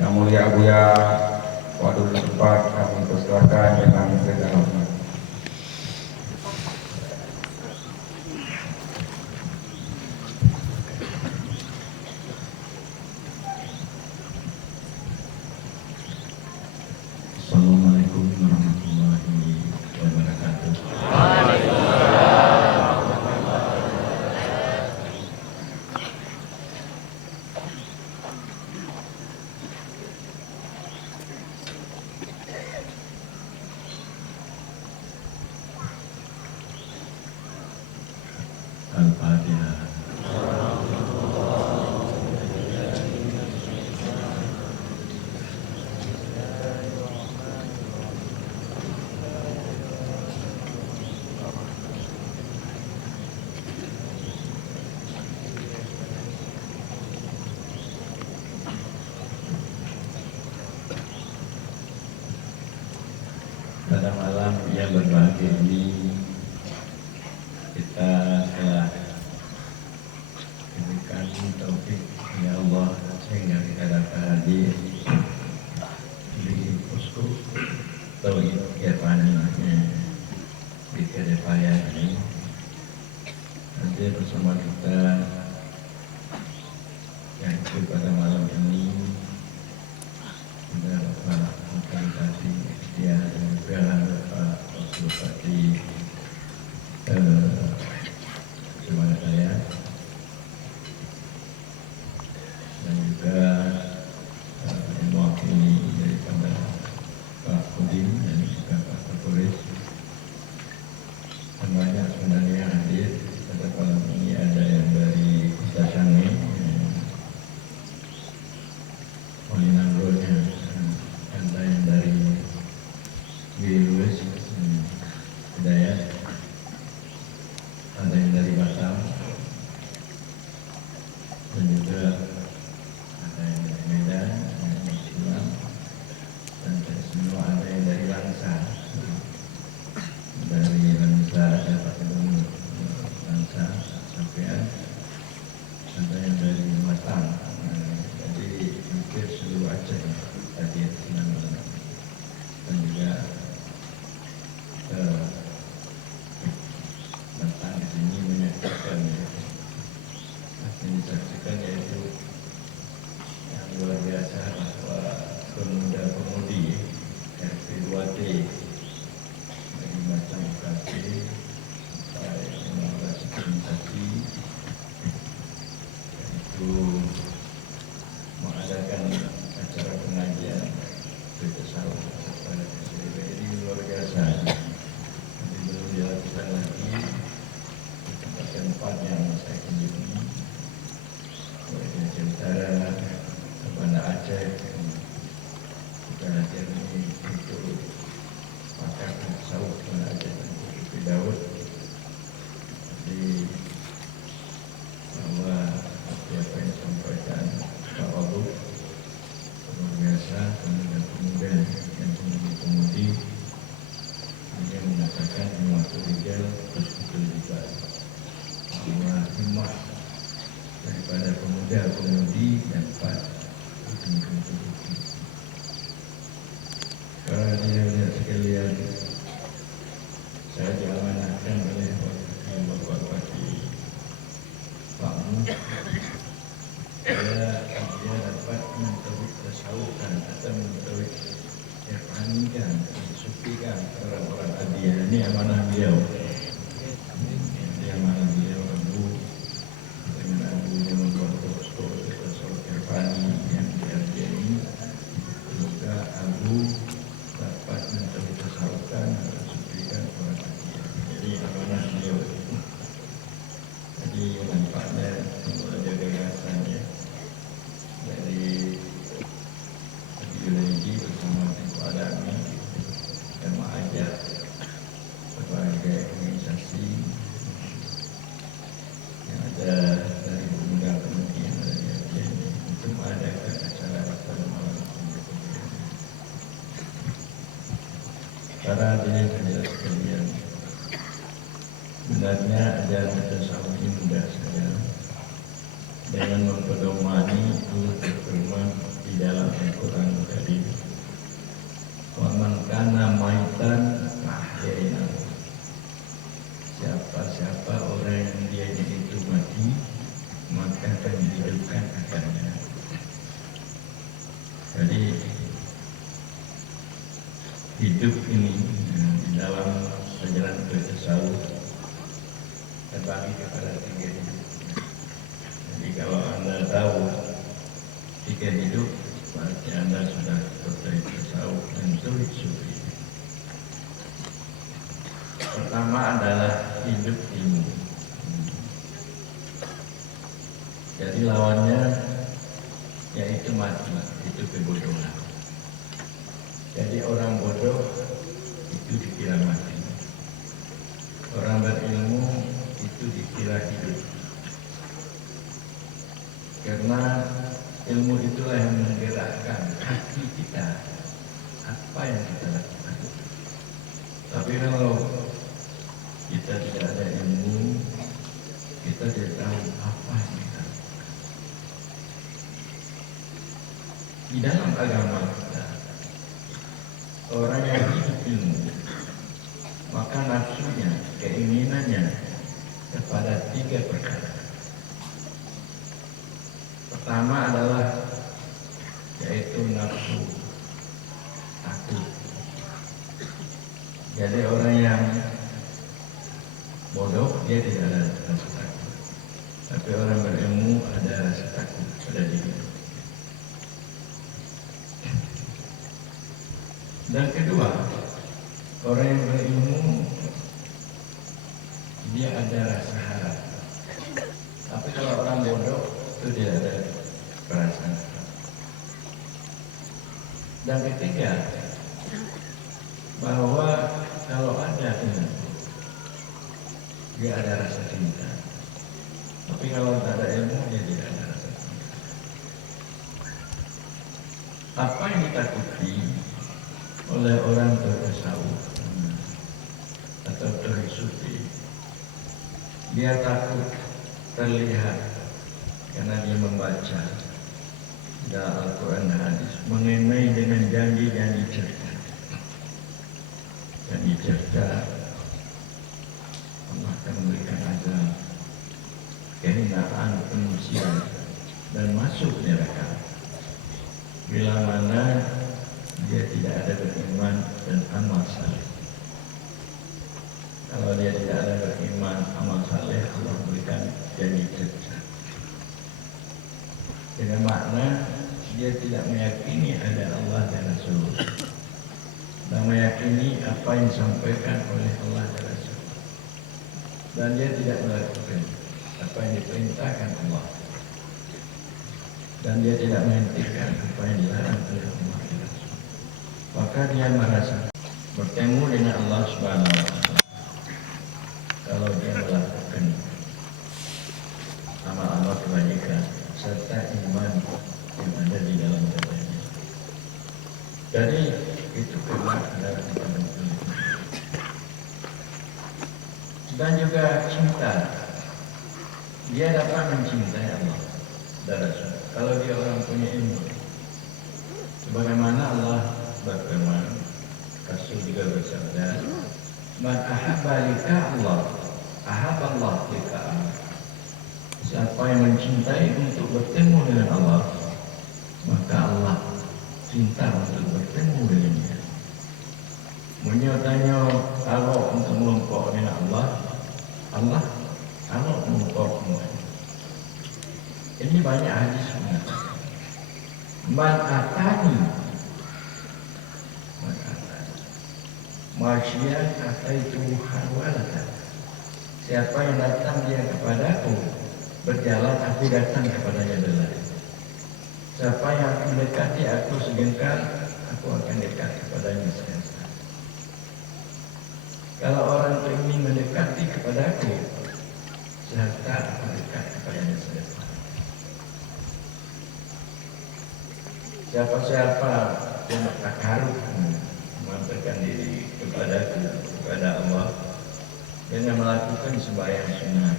Yang mulia Buya Wadul Cepat kami persilakan dengan segala hormat. Assalamualaikum warahmatullahi wabarakatuh. Al-Fatihah. Pada malam yang berbahagia ini kita telah diberikan taufik ya Allah sehingga kita dapat hadir di posko Tauhid Irfan di Kedepaya ini. Hadir bersama kita yaitu pada malam ini ada Bapak Menteri dia dan juga Bapak Bupati Sumatera Raya dan juga mewakili daripada Pak Kodim dan juga Pak Kapolres dan banyak sebenarnya yang hadir. Pada malam ini ada yang dari Istasane, Molinanggonya, ada yang dari Wiluwes, Hidayat, ada yang dari Batam, dan juga ada yang dari Medan, yang dari Silang, dan semua ada yang dari Langsa. Dari Langsa ada Pak Gubernur Langsa sampean, ada yang dari Batam. Jadi hampir seluruh Aceh tadi dan juga datang di sini menyaksikan disaksikan yaitu yang luar biasa bahwa pemuda-pemudi RP2T dari macam operasi sampai mengoperasi organisasi yaitu mengadakan acara pengajian bertasawuf kepada jadi luar biasa. Nanti belum dilakukan lagi tempat yang saya kunjungi di Aceh Utara, Banda Aceh, kita hadir ini untuk pakar tasawuf Banda Aceh di Daud. Jadi bahwa apa yang disampaikan Pak Wabuk luar biasa, pemuda-pemuda dan pemudi-pemudi ini mengatakan waktu rijal betul juga bahwa himmah daripada pemuda-pemudi dapat mencontohi. Para hadirin sekalian, saya diamanahkan oleh Bapak Bupati Pak Mu, dia dapat mentauhid tasawufkan atau mentauhid irfanikan, sufikan orang-orang Adiyah. Ini amanah beliau. Ini amanah beliau Abu dengan Abu yang membuat posko tasawuf irfani yang di Adiyah ini. Semoga Abu dapat mentauhid tasawufkan atau sufikan orang Adiyah. Jadi amanah beliau. Jadi manfaatnya untuk ada gagasannya dari ideologi bersama Tengku Adami dan mengajak sebagai organisasi yang ada dari pemuda-pemudi yang ada di Aceh untuk mengadakan acara pada malam ini. Para hadirin sekalian, sebenarnya ajaran tasawuf ini mudah saja. Dengan mempedomani Allah berfirman di dalam Al-Quran Jadi hidup ini di dalam perjalanan bertasawuf terbagi kepada tiga hidup. Jadi kalau Anda tahu tiga hidup, berarti Anda sudah bertasawuf dan sufi. Pertama adalah hidup ilmu. Jadi lawannya yaitu mati, itu kebodohan. Jadi orang bodoh itu dikira mati. Orang berilmu itu dikira hidup. Karena ilmu itulah yang menggerakkan hati kita, apa yang kita lakukan. Tapi kalau kita tidak ada ilmu, kita tidak tahu apa yang kita lakukan. Di dalam agama kita, orang yang hidup ilmu, maka nafsunya, keinginannya kepada tiga perkara. Pertama adalah yaitu nafsu takut. Jadi orang yang bodoh dia tidak ada rasa takut, tapi orang berilmu ada rasa takut pada diri. Dan kedua, orang yang berilmu dia ada rasa harap. Tapi kalau orang bodoh itu tidak ada perasaan. Dan ketiga, bahwa kalau ada ilmu dia ada rasa cinta. Tapi kalau tak ada ilmu dia tidak ada rasa cinta. Apa yang ditakuti oleh orang bertasawuf atau bersufi, dia takut terlihat karena dia membaca dalam Al-Quran dan Hadis mengenai dengan janji-janji cerita. Janji cerita Allah akan memberikan azab, kehinaan, pengusir dan masuk neraka bila mana dia tidak ada beriman dan amal saleh. Kalau dia tidak ada beriman, amal saleh, Allah berikan janji cerita. Dengan makna dia tidak meyakini ada Allah dan Rasul, dan meyakini apa yang disampaikan oleh Allah dan Rasul, dan dia tidak melakukan apa yang diperintahkan Allah, dan dia tidak menghentikan apa yang dilarang oleh Allah dan Rasul. Maka dia merasa bertemu dengan Allah Subhanahu wa Ta'ala kalau dia melakukan amal-amal kebajikan serta iman yang ada di dalam dadanya. Jadi itu kedua adalah kita betul. Dan juga cinta. Dia dapat mencintai Allah dan Rasul kalau dia orang punya ilmu. Sebagaimana Allah berfirman, Rasul juga bersabda, "Man ahabba lika Allah, ahabba Allah lika Allah." Siapa yang mencintai untuk bertemu dengan Allah, maka Allah cinta untuk bertemu dengannya. Menyertanya kalau untuk melumpuk dengan Allah, Allah kalau melumpuk dengannya. Ini banyak hadis mengatakan, "Man atani, masyia ataitu harwalatan." Siapa yang datang dia kepadaku, berjalan aku datang kepadanya berlari. Siapa yang mendekati aku segengkal, aku akan dekat kepadanya segengkal. Kalau orang ingin mendekati kepadaku, serta aku dekat kepadanya segengkal. Siapa-siapa yang takarub memantapkan diri kepadaku, kepada Allah, dengan melakukan sembahyang sunnah,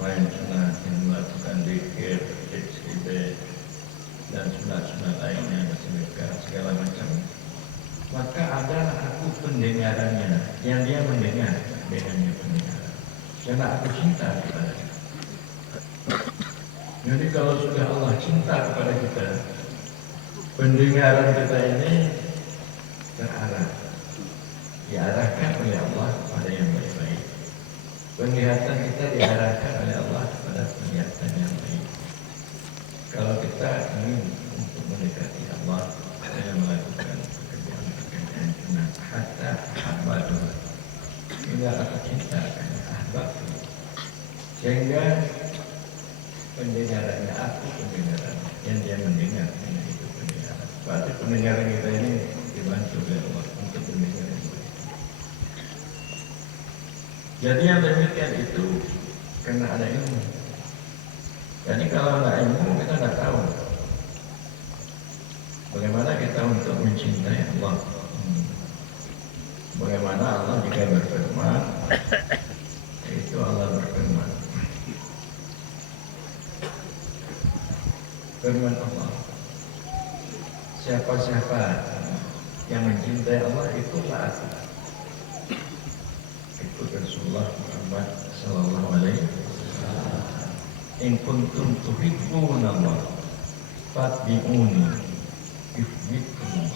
yang melakukan zikir, zikir dan sunat-sunat lainnya, sedekah segala macam, maka adalah aku pendengarannya yang dia mendengar dengannya pendengaran, karena aku cinta kepada dia. Jadi kalau sudah Allah cinta kepada kita, pendengaran kita ini terarah, diarahkan oleh Allah pada yang baik-baik. Penglihatan kita diarahkan oleh Allah pada penglihatan yang baik. Kalau kita ingin untuk mendekati Allah, kita melakukan pekerjaan-pekerjaan sunnah, hatta ahbatu, hingga aku cintakan ahbatu, sehingga pendengarannya aku pendengaran yang dia mendengar itu pendengaran. Berarti pendengaran kita ini dibantu oleh Allah untuk mendengar yang baik. Jadi yang demikian itu karena ada ilmu. Jadi kalau nggak ilmu kita nggak tahu bagaimana kita untuk mencintai Allah. Bagaimana Allah jika berfirman, itu Allah berfirman. Firman Allah, siapa-siapa yang mencintai Allah itulah aku. Itu Rasulullah Muhammad Sallallahu Alaihi Wasallam. In kuntum tuhibbuna Allah fattabi'uni yuhibbukum.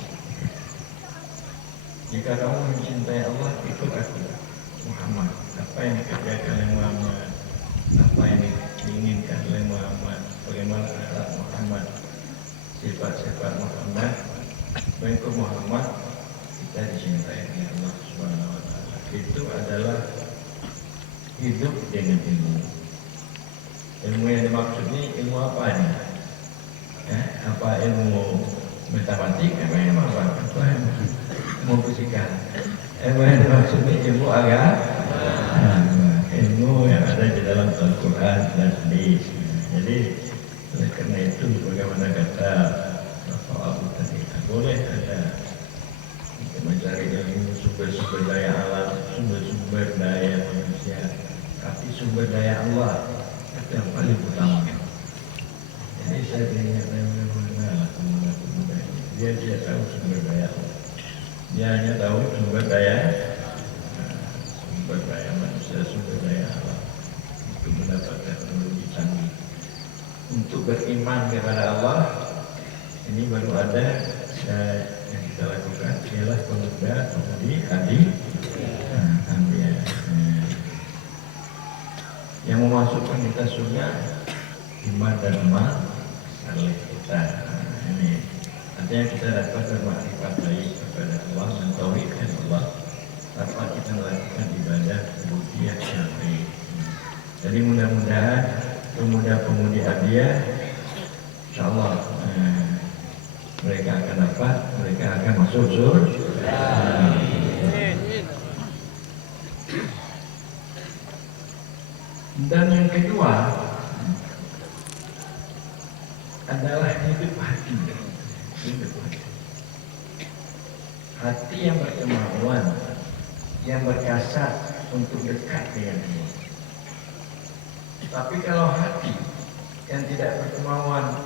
Jika kamu mencintai Allah, ikut aku Muhammad. Apa yang dikerjakan oleh Muhammad, apa yang diinginkan oleh Muhammad, bagaimana akhlak Muhammad, sifat-sifat Muhammad, mengikut Muhammad, kita dicintai oleh Allah Subhanahu Wa Taala. Itu adalah hidup dengan ilmu. Ilmu yang dimaksud ini ilmu apa nih? Apa ilmu matematik? Apa ilmu apa? Apa ilmu fisika? Ilmu yang dimaksud ini ilmu agama. Ilmu yang ada di dalam Al-Quran dan hadis. Jadi oleh karena itu bagaimana kata Bapak Abu tadi, boleh ada kita mencari ilmu sumber-sumber daya alam, sumber-sumber daya manusia, tapi sumber daya Allah itu yang paling utama. Jadi saya ingat dia tidak tahu sumber daya Allah, dia hanya tahu sumber daya manusia, sumber daya alam untuk mendapat teknologi canggih. Untuk beriman kepada Allah ini baru ada yang kita lakukan ialah pemuda pemudi ambil yang memasukkan kita surga iman dan amal saleh kita. Ini artinya kita dapat bermakrifat baik kepada Allah, mentauhidkan Allah, dapat kita melakukan ibadah ubudiyah yang baik. Jadi mudah-mudahan pemuda-pemudi Abdiyah insyaallah mereka akan dapat, mereka akan masuk surga. Dan yang kedua adalah hidup hati. Hati yang berkemauan, yang berkasat untuk dekat dengan Allah. Tapi kalau hati yang tidak berkemauan,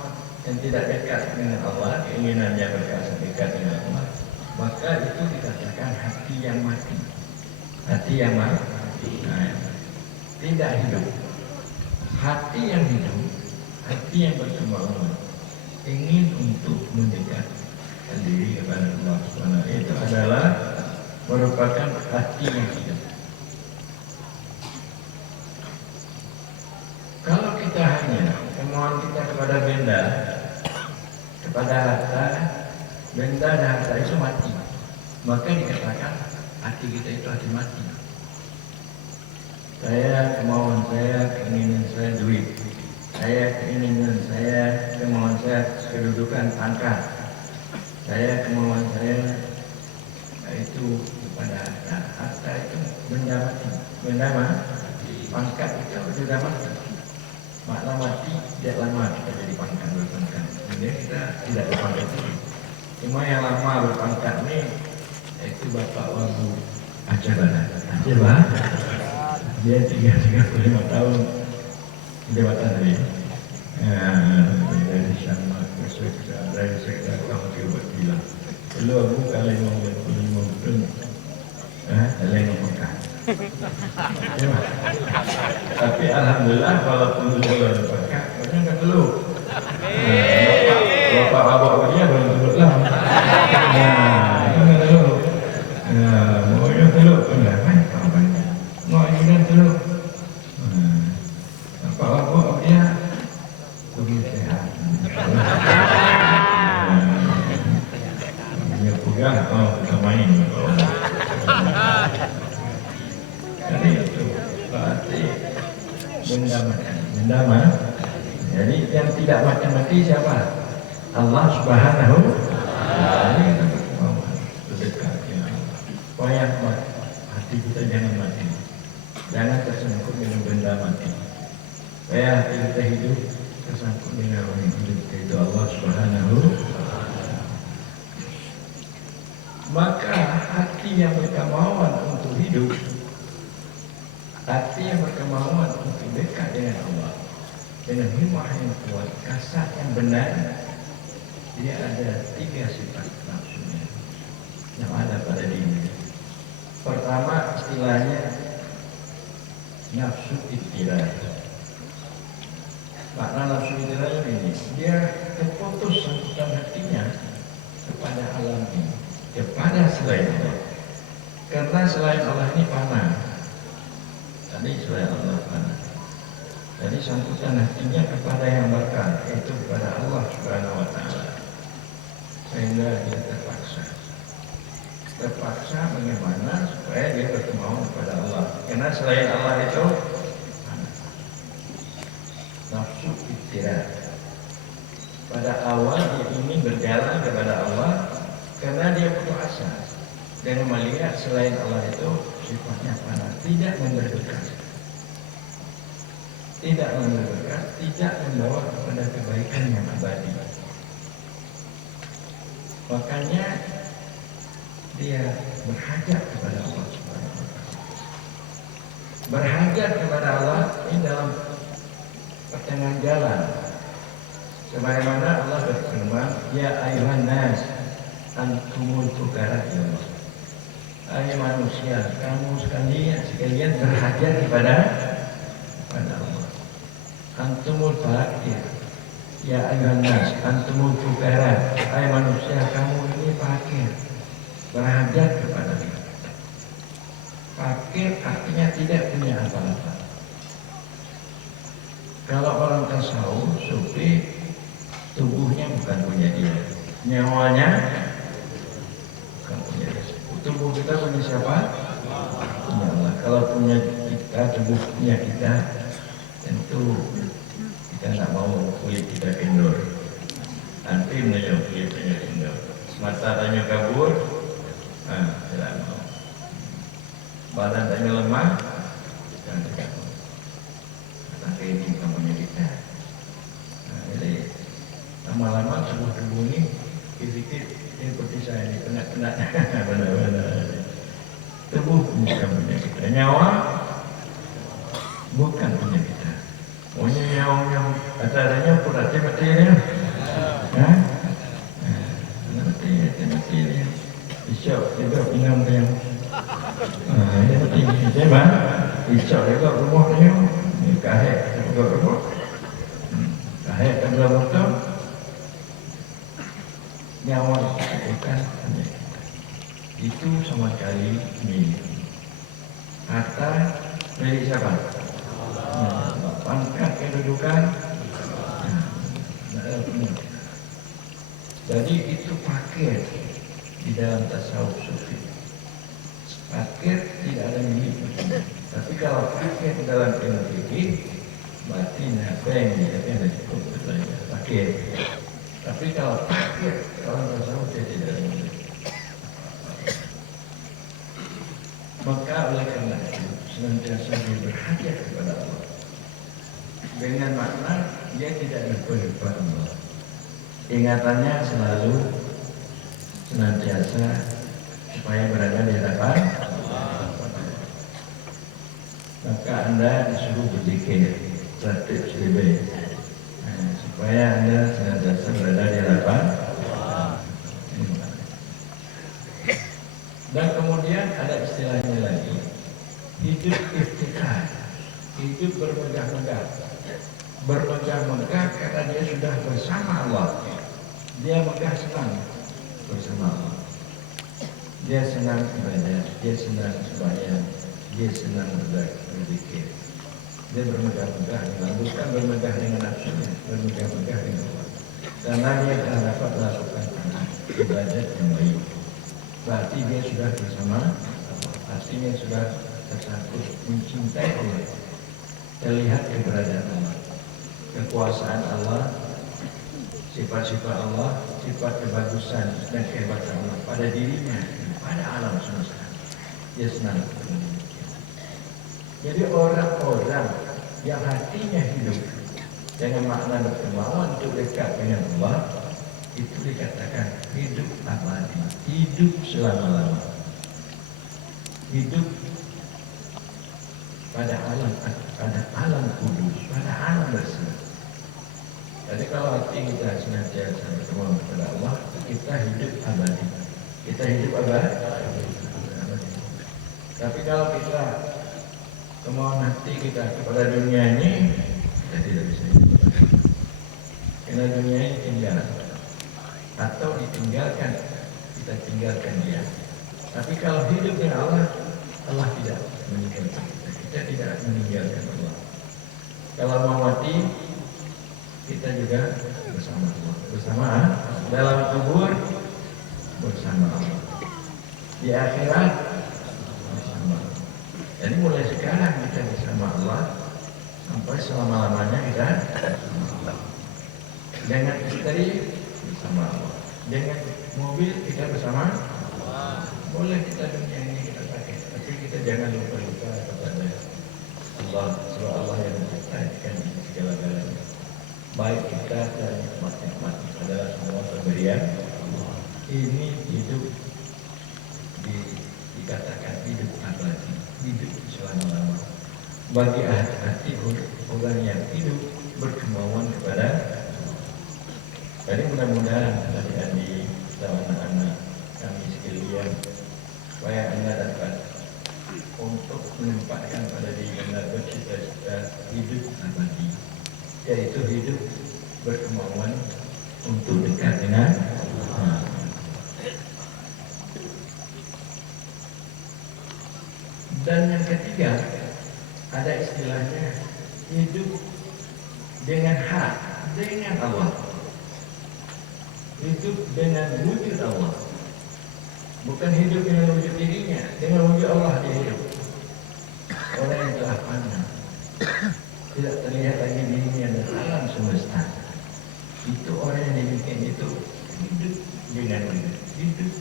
yang tidak dekat dengan Allah, keinginannya berkasat dekat dengan Allah, maka itu dikatakan hati yang mati. Hati yang mati, tidak hidup. Hati yang hidup, hati yang berkemauan, ingin untuk mendekatkan diri kepada Allah Subhanahu wa Ta'ala, itu adalah merupakan hati yang hidup. Kalau kita hanya kemauan kita kepada benda, kepada harta, benda dan harta itu mati, maka dikatakan hati kita itu hati mati. Saya kemauan saya, keinginan saya duit, saya keinginan saya, kemauan saya kedudukan pangkat, saya kemauan saya itu kepada harta itu benda mati, benda mati, pangkat itu sudah mati. Makna mati tidak lama kita jadi pangkat berpangkat. Jadi kita tidak berpangkat lagi. Cuma yang lama berpangkat ini itu Bapak Wabu Acabana. Dia 35 tahun jabatan tadi. Dari sama dari sekitar tahun 32. Lalu Abu kali mau 25 tahun. Lain Mekah. Tapi alhamdulillah walaupun beliau berpakat, banyak nggak perlu. Bapak dia belum benda mati. Jadi yang tidak mati siapa? Allah Subhanahu wa Ta'ala. Ini kita berkemauan berdekat dengan Allah. Supaya hati kita jangan mati, jangan tersangkut dengan benda mati. Supaya hati kita hidup tersangkut dengan roh yang hidup, yaitu Allah Subhanahu wa Ta'ala. Maka hati yang berkemauan untuk hidup, hati yang berkemauan untuk dekat dengan Allah, dengan himmah yang kuat, kasat yang benar, dia ada 3 sifat nafsunya yang ada pada diri. Pertama, istilahnya nafsu ibtidah. Makna nafsu ibtidah ini, dia terputus sangkutan hatinya kepada alam ini, kepada selain Allah. Karena selain Allah ini panah. Tadi selain Allah panah. Jadi sangkutan hatinya kepada yang berkah, yaitu kepada Allah Subhanahu wa Ta'ala. Sehingga dia terpaksa bagaimana supaya dia berkemauan kepada Allah. Karena selain Allah itu nafsu ibtidah. Pada awal dia ingin berjalan kepada Allah karena dia putus asa dan melihat selain Allah itu sifatnya panah, tidak memberi berkah, tidak membawa kepada kebaikan yang abadi. Makanya dia berhajat kepada Allah Subhanahu wa Ta'ala. Berhajat kepada Allah ini dalam pertengahan jalan. Sebagaimana Allah berfirman, ya ayuhan nas antumul fuqara ila Allah. Hai manusia, kamu sekalian berhajat kepada Allah. Antumul fakir, ya ayuhan nas antumul fuqara. Hai manusia, kamu ini fakir, berhajat kepada Allah. Fakir artinya tidak punya apa-apa. Kalau orang tasawuf, sufi, tubuhnya bukan punya dia, nyawanya bukan punya dia. Tubuh kita punya siapa? Punya Allah. Kalau punya kita, tubuh punya kita, tentu kita tidak mau kulit kita kendor. Nanti menunjuk kulitnya kendor, matanya kabur, tidak mau. Badan tanya lemah, kita tidak mau. Tapi ini bukan punya kita. Jadi lama-lama sebuah tubuh ini sedikit seperti saya ini kena benar-benar. Tubuh bukan punya kita, nyawa bukan punya kita. Punya nyawa yang acaranya pura mati-matinya, mati-matinya. Isyak juga pinang dia, dia mati. Siapa? Isyak juga rumahnya, kahek juga rumah, kahek juga motor. Nyawa bukan punya kita. Itu sama sekali milik. Harta milik siapa? Pangkat kedudukan. Jadi itu fakir di dalam tasawuf sufi. Fakir tidak ada milik. Tapi kalau fakir dalam ilmu fikih, berarti apa yang dia cukup bertanya fakir. Tapi kalau fakir dalam tasawuf dia tidak ada milik. Maka oleh karena itu senantiasa dia berhajat kepada Allah. Dengan makna dia tidak lupa Allah. Ingatannya selalu senantiasa supaya berada di hadapan Allah. Maka Anda disuruh berzikir tertib selebih supaya Anda senantiasa berada di hadapan Allah. Dan kemudian ada istilahnya lagi, hidup iftikar, hidup bermegah-megah. Bermegah-megah karena dia sudah bersama Allah. Dia megah senang bersama Allah. Dia senang ibadah, dia senang sembahyang, dia senang berzikir. Dia bermegah-megah, bukan bermegah dengan nafsunya, bermegah-megah dengan Allah. Karena dia akan dapat melakukan ibadah yang baik. Berarti dia sudah bersama, artinya sudah tersangkut mencintai Allah. Terlihat keberadaan Allah, kekuasaan Allah, sifat-sifat Allah, sifat kebagusan dan kehebatan Allah pada dirinya, pada alam semesta. Dia senang. Jadi orang-orang yang hatinya hidup dengan makna berkemauan untuk dekat dengan Allah, itu dikatakan hidup abadi, hidup selama-lama, hidup pada alam kudus, pada alam bersih. Jadi kalau hati kita senantiasa berkemauan kepada Allah, kita hidup abadi, kita hidup abadi. Tapi kalau kita kemauan hati kita kepada dunia ini, kita tidak bisa hidup. Karena dunia ini tinggal, atau ditinggalkan, kita tinggalkan dia. Tapi kalau hidup dengan Allah, Allah tidak meninggalkan kita. Kita tidak meninggalkan Allah. Kalau mau mati, kita juga bersama Allah. Bersama dalam kubur, bersama Allah. Di akhirat, bersama Allah. Jadi mulai sekarang kita bersama Allah, sampai selama-lamanya kita bersama Allah. Dengan istri, bersama Allah. Dengan mobil kita bersama Allah. Boleh kita dunia ini kita pakai, tapi kita jangan lupa-lupa kepada Allah. Sebab Allah yang menciptakan segala-galanya. Baik kita dan nikmat-nikmat adalah semua pemberian Allah. Ini hidup dikatakan hidup abadi, hidup selama-lama. Bagi hati orang yang hidup berkemauan kepada Allah. Jadi mudah-mudahan adik-adik dan anak-anak kami sekalian, supaya anda dapat untuk menempatkan pada diri anda bercita-cita hidup abadi, yaitu hidup berkemauan untuk dekat dengan Allah. Dan yang ketiga, ada istilahnya hidup dengan hak dengan Allah. Hidup dengan wujud Allah, bukan hidup dengan wujud dirinya, dengan wujud Allah dia hidup. Orang yang telah fana, tidak terlihat lagi dirinya dan alam semesta, itu orang yang demikian itu hidup dengan wujud, hidup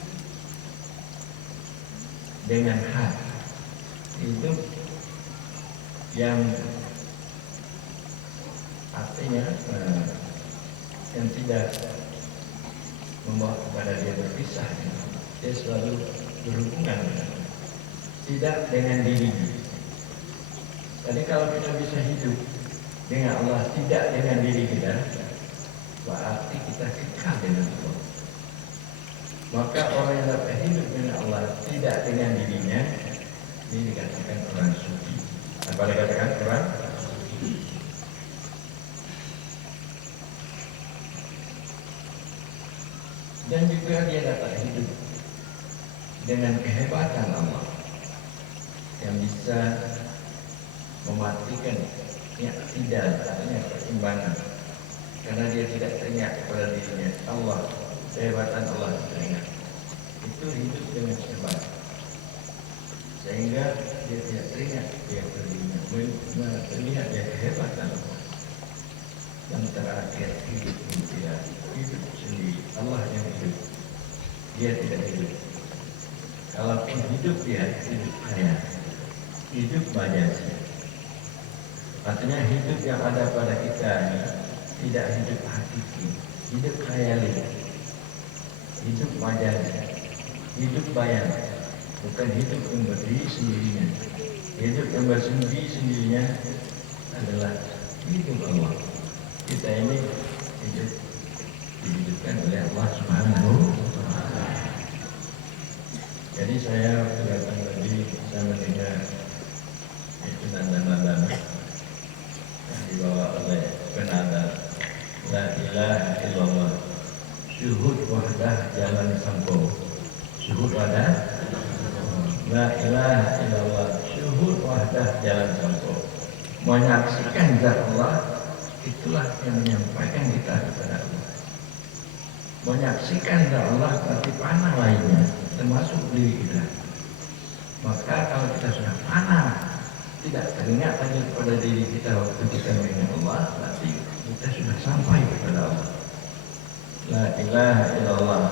dengan hak, hidup yang artinya yang tidak membawa kepada dia berpisah. Dia selalu berhubungan, tidak dengan dirinya. Jadi kalau kita bisa hidup dengan Allah, tidak dengan diri kita, berarti kita kekal dengan Allah. Maka orang yang dapat hidup dengan Allah, tidak dengan dirinya, ini dikatakan orang suci. Apa dikatakan orang? Dan juga dia dapat hidup dengan kehebatan Allah yang bisa mematikan tidak artinya keseimbangan, karena dia tidak teringat kepada dirinya. Allah, kehebatan Allah teringat, itu hidup dengan hebat, sehingga dia tidak teringat dia dirinya, melihat dia kehebatan Allah. Dan terakhir hidup tidak hidup sendiri, Allah yang hidup, dia tidak hidup. Kalaupun hidup dia hidup kaya, hidup majasi. Artinya hidup yang ada pada kita ini tidak hidup hakiki, hidup khayali, hidup majasi, hidup bayang, bukan hidup yang berdiri sendirinya. Hidup yang bersendiri sendirinya adalah hidup Allah. Kita ini hidup dihidupkan oleh Allah Subhanahu wa Ta'ala. Jadi saya datang tadi, saya mendengar itu nada-nada yang dibawa oleh penada La ilaha illallah, syuhud wahdah jalan sampul. Syuhud wahdah, La ilaha illallah, syuhud wahdah jalan sampul. Menyaksikan zat Allah, itulah yang menyampaikan kita kepada Allah. Menyaksikan zat Allah berarti panah lainnya, termasuk diri kita. Maka kalau kita sudah panah tidak teringat hanya kepada diri kita waktu kita mengingat Allah, berarti kita sudah sampai kepada Allah. La ilaha illallah,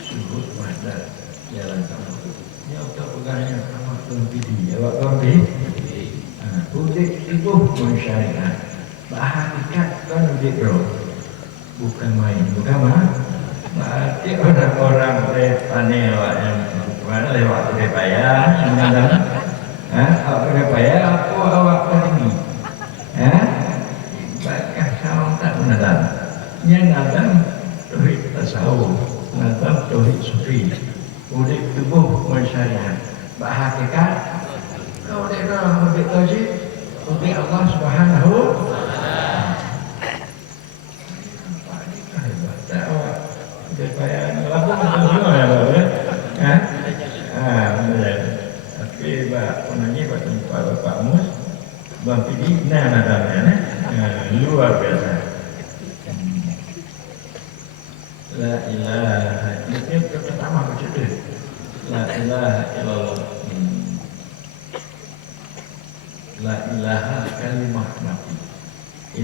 syuhud pada jalan Allah. Ini auto pegangnya sama tuan pidi, awak tuan pidi. Udik itu mensyariat, bahagikat kan udik roh, bukan main, bukan main. Berarti orang-orang panel yang mana lewat dari payah, awak kena payah, awak tinggi. Bahkan sama tak menadam. Yang nadam tauhid tasawuf, nadam tauhid sufi. Udik tubuh masyarakat. Bahagikat kau udik roh, udik tauhid, udik Allah Subhanahu. Supaya melakukan semua ya, benar. Tapi penanya Bapak Mus, Bang Pidi, nadamnya, luar biasa. La ilaha, ini pertama bercerita. La ilaha illallah. La ilaha kalimah mati.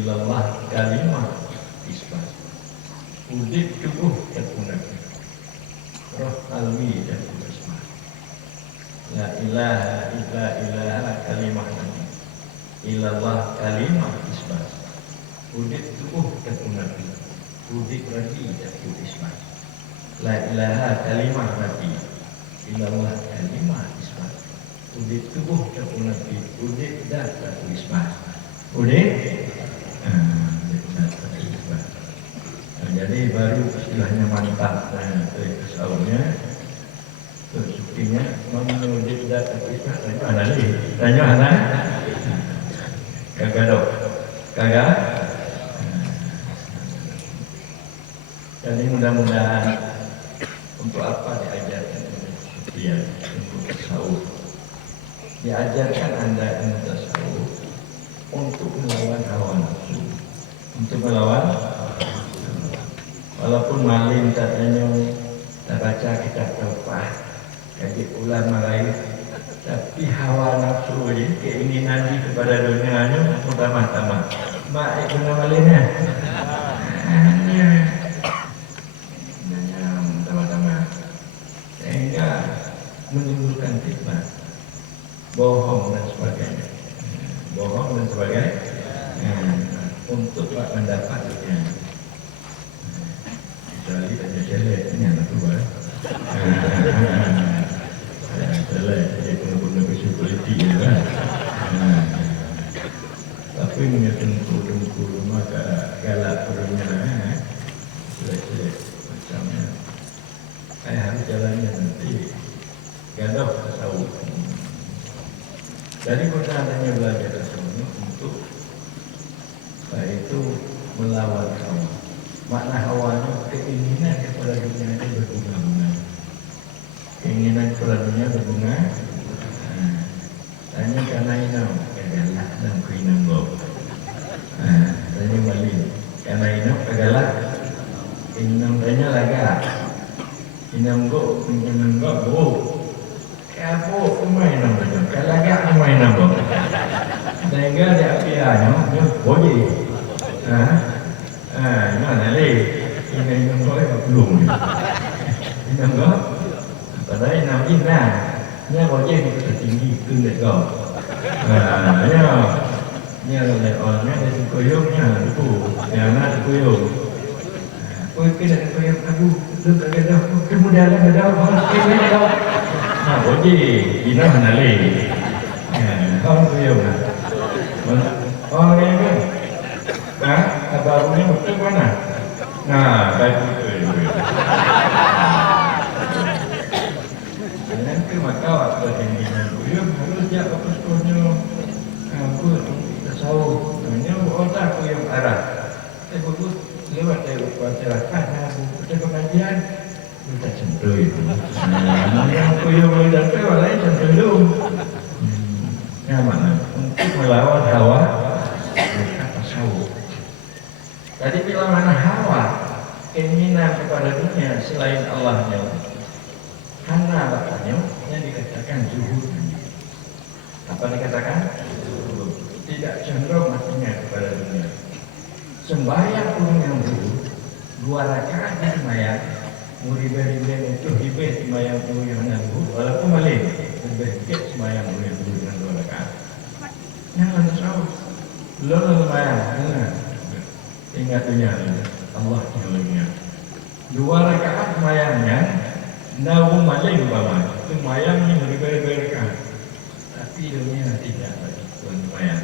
Illallah kalimah isbat. Udik tubuh terpunak, roh alwi dan berisma. La ilaha illa ilaha kalimah nabi, illallah kalimah isbat. Udik tubuh terpunak, udik lagi dan berisma. La ilaha kalimah nabi, illallah kalimah isbat. Udik tubuh terpunak, udik dan berisma. Udik. Jadi baru istilahnya mantap dan kesaurnya tersukinya menurut data kisah tanya anak kagak dok kagak. Jadi mudah-mudahan untuk apa diajarkan dia untuk tasawuf, diajarkan anda untuk tasawuf untuk melawan hawa nafsu, untuk melawan. Walaupun malim katanya tak baca kitab tauhid, kaji ulama lain, tapi hawa nafsu jadi keinginan di kepada dunianya pertama-tama. Mak ikut malimnya, hanya pertama-tama sehingga menimbulkan fitnah, bohong dan sebagainya, untuk mendapatnya. Kecuali ada jelek, ini anak tua. Jelek, dia guna-guna isu politik ya kan. Tapi menyentuh maka galak perutnya, jelek-jelek macamnya. Saya harus jalannya nanti gaduh tasawuf. Jadi kita hanya belajar tasawuf untuk itu melawan hawa. Makna hawanya keinginan kepada dunia ini berbunga-bunga. Keinginan kepada dunia berbunga. Tanya karena inam, kagalah dan kuinam go. Tanya balik, karena inam kagalah, inam tanya laga. Inam go, inam go. Kapo kumai inam go, kalaga kumai inam go. Sehingga dia apianya, dia boleh. Mana leh? Ini yang kau yang belum. Ini yang kau. Padahal yang ini nah, ni kau je kita tinggi tu dek kau. Ni oleh orangnya dari koyoknya itu, yang ada koyok. Koyok kita koyok aku, tu tak ada. Kemudian ada orang kena kau. Kau je, ini mana leh? Kau koyok lah. Orang yang ni. Barunya betul mana? Nah, baik betul. Nanti maka waktu dengan beliau harus dia fokusnya apa tasawuf. Ini otak yang arah. Saya bagus lewat dari masyarakat, kita pengajian kita sentuh itu. Yang beliau datang orang lain sentuh dulu. Yang mana? Untuk melawan hawa tasawuf. Tadi bila mana hawa, keinginan kepada dunia selain Allahnya, karena katanya yang dikatakan zuhud. Apa dikatakan? Tidak condong hatinya kepada dunia. Sembahyang ulun yang dulu 2 rakaat di semayang, murid-murid itu hibah sembahyang ulun yang dulu, walaupun balik lebih sikit sembahyang ulun yang dulu dengan 2 rakaat. Jangan tasawuf. Belum sembahyang, ingat dunia Allah jauhnya. 2 rakaat sembahyangnya, nawu balik umpama, sembahyang ini murid-murid rakaat. Tapi dunia tidak tuan sembahyang.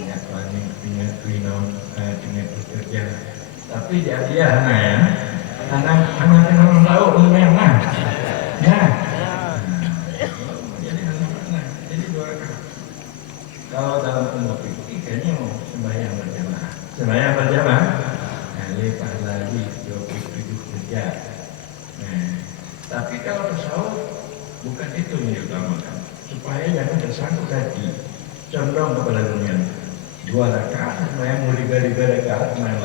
Ingat suami, ingat Rino, ingat bekerja. Tapi dia ya, anak orang tahu yang nah, ya. Jadi anak, jadi 2 rakaat. Kalau dalam umur fikih kayaknya mau sembahyang berjamaah. Sembahyang berjamaah, lepas lagi 27 kerja. Tapi kalau tasawuf bukan itu yang diutamakan. Supaya jangan tersangkut hati, condong kepada dunia. 2 rakaat sembahyang mau 3 rakaat sembahyang